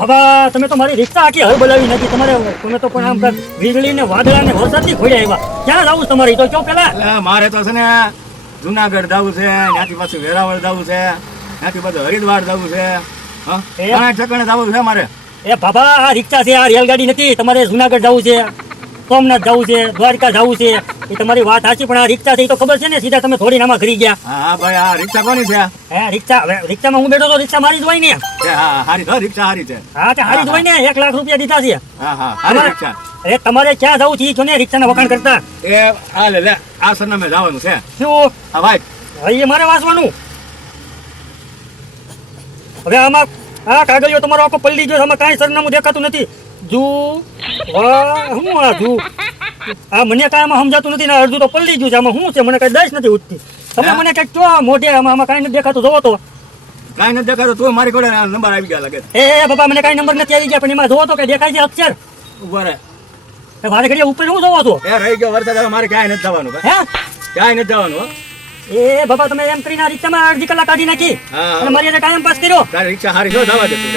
બાબા તમે તો મારી રિક્ષા આખી હળ બોલાવી નાખી. તમે તો પણ આમ વીજળી ને વાદળા ને વરસાદથી ખોડ્યા આવ્યા. ક્યાં જવું તમારી તો કયો પેલા? એટલે મારે તો છે ને જુનાગઢ જવું છે, ત્યાંથી પાછું વેરાવળ જવું છે, ત્યાંથી પાછું હરિદ્વાર જવું છે. હા, ઘણા ઠેકાણે જવું છે મારે. એ બાબા આ રિક્ષા છે, આ રેલગાડી નથી. તમારે જુનાગઢ જવું છે, સોમનાથ જવું છે, દ્વારકા જવું છે. એ તમારી વાત સાચી, પણ આ રિક્ષા છે એ તો ખબર છે ને, સીધા તમે થોડી નામાં કરી ગયા. હા ભાઈ, આ રિક્ષા કોની છે? હે રિક્ષામાં હું બેઠો તો રિક્ષા મારી જ હોય ને. હા, હારી તો રિક્ષા હારી છે. હા તે હારી જ હોય ને. 1 લાખ રૂપિયા દીધા છે. હા હા, હારી રિક્ષા. અરે તમારે ક્યાં જવું છે ઈ છો ને, રિક્ષાના વખાણ કરતા. એ આ લે આ સરનામે જવાનું છે. શું? હા ભાઈ, હવે એ મારે વાંચવાનું. હવે આમાં આ કાગળિયો તમારો આખો પલળી ગયો. આમાં કાંઈ સરનામું દેખાતું નથી. હું આ જુ આ મને કાંઈ આમાં સમજાતું નથી ને, અડધું તો પલળી ગયું છે. આમાં શું છે મને કાંઈ દસ નથી ઉઠતી. તમે મને કંઈક કહો મોઢે, આમાં કાંઈ નથી દેખાતું. જોવો તો કાંઈ નથી દેખાતું. તું મારી જોડે નંબર આવી ગયા લાગે. એ બાબા મને કાંઈ નંબર નથી આવી ગયા, પણ એમાં જોવો તો કે દેખાય છે અક્ષર. ઉભા રહે. મારે ઘડીએ ઉપર હું જોવો છો? એ રહી ગયો વરસાદ. હવે મારે ક્યાંય નથી જવાનું. હે ક્યાંય નથી જવાનું. એ બાબા તમે એમ કરીને આ રિક્ષામાં અડધી કલાક કાઢી નાખી અને મારી એને કાયમ પાસ કર્યો. તારી રિક્ષા હારી જો જવા દે તું.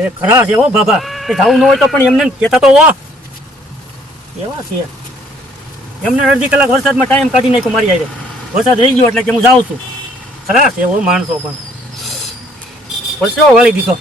એ ખરા છે હો બાબા. એ જવું ન હોય તો પણ એમને કહેતા તો હો. એવા છે એમને અડધી કલાક વરસાદમાં ટાઈમ કાઢી નાખ્યો મારી આવી. વરસાદ રહી ગયો એટલે કે હું જાઉં છું. ખરા છે એવો માણસો પણ પરસેવો વાળી દીધો.